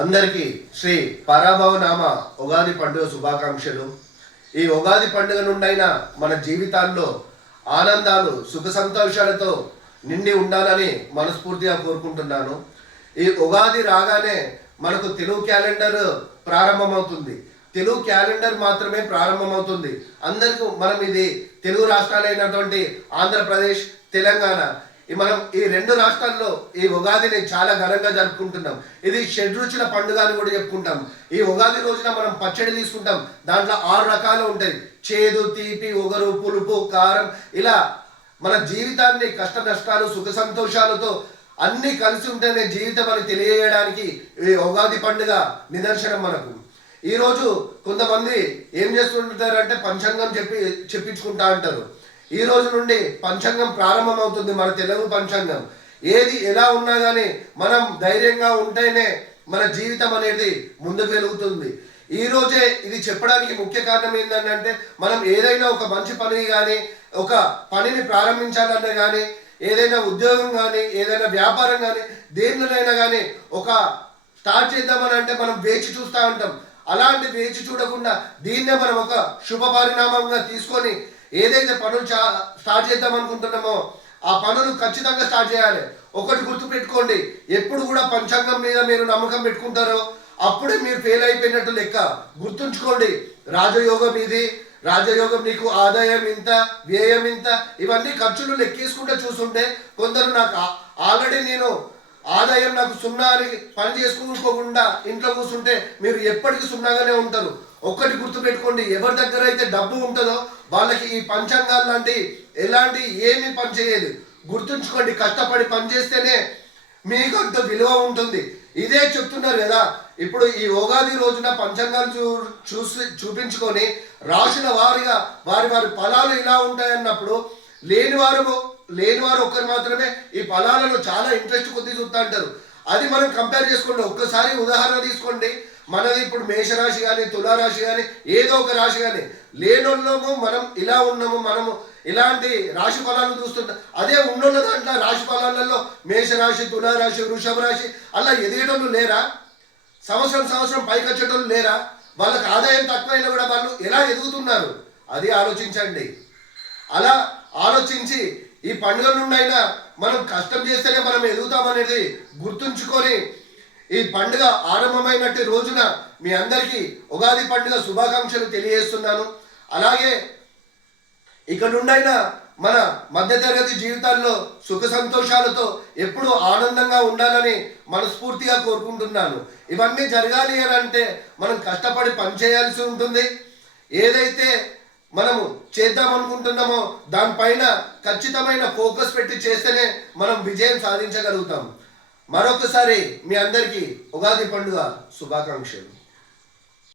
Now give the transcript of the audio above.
అందరికీ శ్రీ పరాభవనామ ఉగాది పండుగ శుభాకాంక్షలు. ఈ ఉగాది పండుగ నుండైనా మన జీవితాల్లో ఆనందాలు సుఖ సంతోషాలతో నిండి ఉండాలని మనస్ఫూర్తిగా కోరుకుంటున్నాను. ఈ ఉగాది రాగానే మనకు తెలుగు క్యాలెండర్ ప్రారంభమవుతుంది. తెలుగు క్యాలెండర్ మాత్రమే ప్రారంభమవుతుంది. అందరికీ మనం ఇది తెలుగు రాష్ట్రాలైనటువంటి ఆంధ్రప్రదేశ్, తెలంగాణ, మనం ఈ రెండు రాష్ట్రాల్లో ఈ ఉగాదిని చాలా ఘనంగా జరుపుకుంటున్నాం. ఇది షడ్రుచుల పండుగ అని కూడా చెప్పుకుంటాం. ఈ ఉగాది రోజున మనం పచ్చడి తీసుకుంటాం. దాంట్లో 6 రకాలు ఉంటాయి: చేదు, తీపి, ఒగరు, పులుపు, కారం. ఇలా మన జీవితాన్ని కష్ట నష్టాలు సుఖ సంతోషాలతో అన్ని కలిసి ఉంటేనే జీవితం అని తెలియజేయడానికి ఈ ఉగాది పండుగ నిదర్శనం. మనకు ఈరోజు కొంతమంది ఏం చేస్తుంటారంటే పంచాంగం చెప్పించుకుంటా అంటారు. ఈ రోజు నుండి పంచాంగం ప్రారంభమవుతుంది. మన తెలుగు పంచాంగం ఏది ఎలా ఉన్నా కానీ మనం ధైర్యంగా ఉంటేనే మన జీవితం అనేది ముందుకు వెలుగుతుంది. ఈ రోజే ఇది చెప్పడానికి ముఖ్య కారణం ఏంటంటే, మనం ఏదైనా ఒక మంచి పని కానీ, ఒక పనిని ప్రారంభించాలన్నా కానీ, ఏదైనా ఉద్యోగం కానీ, ఏదైనా వ్యాపారం కానీ, దేనిలోనైనా కానీ ఒక స్టార్ట్ చేద్దామని అంటే మనం వేచి చూస్తూ ఉంటాం. అలాంటి వేచి చూడకుండా దీన్నే మనం ఒక శుభ పరిణామంగా తీసుకొని ఏదైతే పనులు స్టార్ట్ చేద్దాం అనుకుంటున్నామో ఆ పనులు ఖచ్చితంగా స్టార్ట్ చేయాలి. ఒకటి గుర్తుపెట్టుకోండి, ఎప్పుడు కూడా పంచాంగం మీద మీరు నమ్మకం పెట్టుకుంటారో అప్పుడే మీరు ఫెయిల్ అయిపోయినట్టు లెక్క. గుర్తుంచుకోండి, రాజయోగం ఇది. రాజయోగం నీకు ఆదాయం ఇంత, వ్యయం ఇంత, ఇవన్నీ ఖర్చులు లెక్కేసుకుంటే చూస్తుంటే కొందరు నాకు ఆల్రెడీ నేను ఆదాయం నాకు 0 అని పని చేసుకోకుండా ఇంట్లో కూర్చుంటే మీరు ఎప్పటికీ 0గానే ఉంటారు. ఒక్కటి గుర్తుపెట్టుకోండి, ఎవరి దగ్గర అయితే డబ్బు ఉంటుందో వాళ్ళకి ఈ పంచాంగాలు లాంటి ఎలాంటి ఏమీ పని చేయదు. గుర్తుంచుకోండి, కష్టపడి పని చేస్తేనే మీకు అంత విలువ ఉంటుంది. ఇదే చెప్తున్నారు కదా. ఇప్పుడు ఈ ఉగాది రోజున పంచాంగాలు చూపించుకొని రాశుల వారిగా వారి ఫలాలు ఇలా ఉంటాయన్నప్పుడు లేనివారు ఒక్కరు మాత్రమే ఈ ఫలాలను చాలా ఇంట్రెస్ట్ కొద్ది చూస్తూ అంటారు. అది మనం కంపేర్ చేసుకోండి. ఒక్కసారి ఉదాహరణ తీసుకోండి. మనది ఇప్పుడు మేషరాశి కానీ, తులారాశి కానీ, ఏదో ఒక రాశి కానీ, లేనోళ్ళము మనం ఇలా ఉన్నాము, మనము ఇలాంటి రాశి ఫలాలు చూస్తుంటాం. అదే ఉన్నోళ్ళ దాంట్లో రాశి ఫలాలలో మేషరాశి, తులారాశి, వృషభ రాశి అలా ఎదిగేటోళ్ళు లేరా? సంవత్సరం పైకి వచ్చేటోళ్ళు లేరా? వాళ్ళకి ఆదాయం తక్కువైనా కూడా వాళ్ళు ఎలా ఎదుగుతున్నారు? అది ఆలోచించండి. అలా ఆలోచించి ఈ పండుగ నుండైనా మనం కష్టం చేస్తేనే మనం ఎదుగుతామనేది గుర్తుంచుకొని ఈ పండుగ ఆరంభమైనట్టు రోజున మీ అందరికీ ఉగాది పండుగ శుభాకాంక్షలు తెలియజేస్తున్నాను. అలాగే ఇక నుండైనా మన మధ్యతరగతి జీవితాల్లో సుఖ సంతోషాలతో ఎప్పుడూ ఆనందంగా ఉండాలని మనస్ఫూర్తిగా కోరుకుంటున్నాను. ఇవన్నీ జరగాలి అని అంటే మనం కష్టపడి పనిచేయాల్సి ఉంటుంది. ఏదైతే మనము చేద్దామనుకుంటున్నామో దానిపైన ఖచ్చితమైన ఫోకస్ పెట్టి చేస్తేనే మనం విజయం సాధించగలుగుతాం. మరొకసారి మీ అందరికీ ఉగాది పండుగ శుభాకాంక్షలు.